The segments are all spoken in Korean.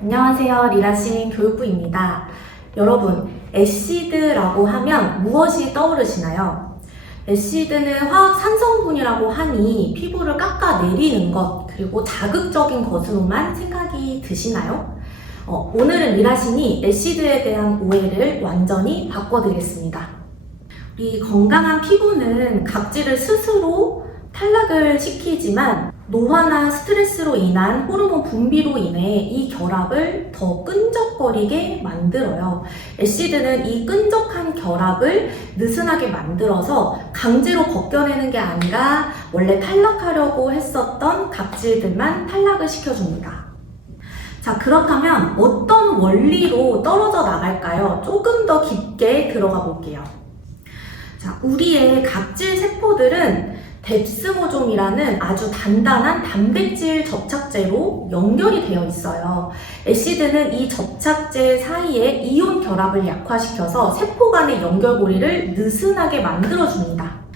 안녕하세요. 리라싱 교육부입니다. 여러분, 애시드라고 하면 무엇이 떠오르시나요? 애시드는 화학 산성분이라고 하니 피부를 깎아내리는 것, 그리고 자극적인 것으로만 생각이 드시나요? 어, 오늘은 미라신이 애시드에 대한 오해를 완전히 바꿔드리겠습니다. 우리 건강한 피부는 각질을 스스로 탈락을 시키지만 노화나 스트레스로 인한 호르몬 분비로 인해 이 결합을 더 끈적거리게 만들어요. 애시드는 이 끈적한 결합을 느슨하게 만들어서 강제로 벗겨내는 게 아니라 원래 탈락하려고 했었던 각질들만 탈락을 시켜줍니다. 자, 그렇다면 어떤 원리로 떨어져 나갈까요? 조금 더 깊게 들어가 볼게요. 자, 우리의 각질 세포들은 뎁스모좀이라는 아주 단단한 단백질 접착제로 연결이 되어 있어요. 애시드는 이 접착제 사이에 이온 결합을 약화시켜서 세포 간의 연결고리를 느슨하게 만들어줍니다.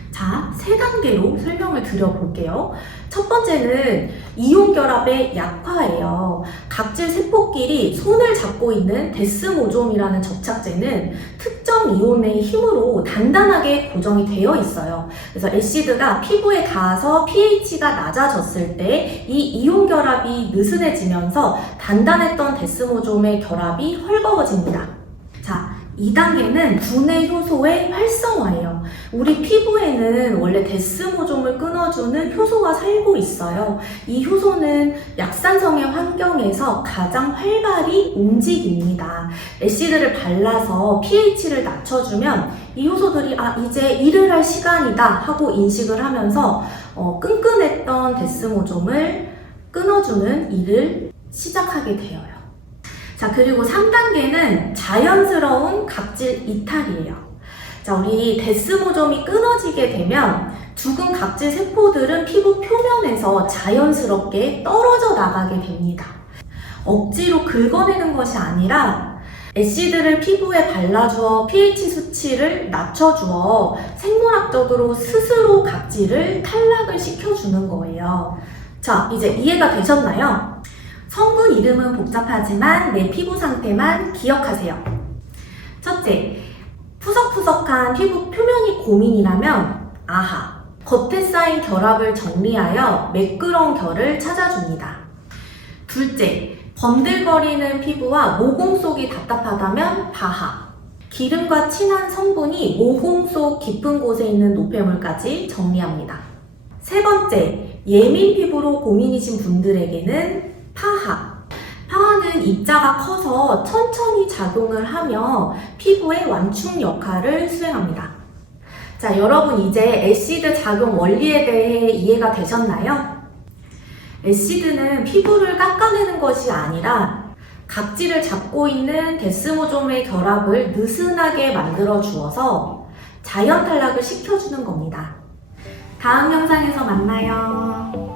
자, 세 단계로 설명을 드려볼게요. 첫 번째는 이온 결합의 약화예요. 각질 세포끼리 손을 잡고 있는 데스모좀이라는 접착제는 특정 이온의 힘으로 단단하게 고정이 되어 있어요. 그래서 애시드가 피부에 닿아서 pH가 낮아졌을 때 이 이온 결합이 느슨해지면서 단단했던 데스모좀의 결합이 헐거워집니다. 자, 2단계는 분해 효소의 활성화예요. 우리 피부에는 원래 데스모좀을 끊어주는 효소가 살고 있어요. 이 효소는 약산성의 환경에서 가장 활발히 움직입니다. 애시드를 발라서 pH를 낮춰주면 이 효소들이 아 이제 일을 할 시간이다 하고 인식을 하면서 어, 끈끈했던 데스모좀을 끊어주는 일을 시작하게 되어요. 자, 그리고 3단계는 자연스러운 각질 이탈이에요. 자, 우리 데스모점이 끊어지게 되면 죽은 각질 세포들은 피부 표면에서 자연스럽게 떨어져 나가게 됩니다. 억지로 긁어내는 것이 아니라 애시드를 피부에 발라주어 pH 수치를 낮춰주어 생물학적으로 스스로 각질을 탈락을 시켜주는 거예요. 자, 이제 이해가 되셨나요? 성분 이름은 복잡하지만 내 피부 상태만 기억하세요. 첫째, 푸석푸석한 피부 표면이 고민이라면 아하. 겉에 쌓인 결합을 정리하여 매끄러운 결을 찾아줍니다. 둘째, 번들거리는 피부와 모공 속이 답답하다면 바하. 기름과 친한 성분이 모공 속 깊은 곳에 있는 노폐물까지 정리합니다. 세 번째, 예민 피부로 고민이신 분들에게는 파하. 파하는 입자가 커서 천천히 작용을 하며 피부의 완충 역할을 수행합니다. 자, 여러분 이제 애시드 작용 원리에 대해 이해가 되셨나요? 애시드는 피부를 깎아내는 것이 아니라 각질을 잡고 있는 데스모좀의 결합을 느슨하게 만들어 주어서 자연 탈락을 시켜주는 겁니다. 다음 영상에서 만나요.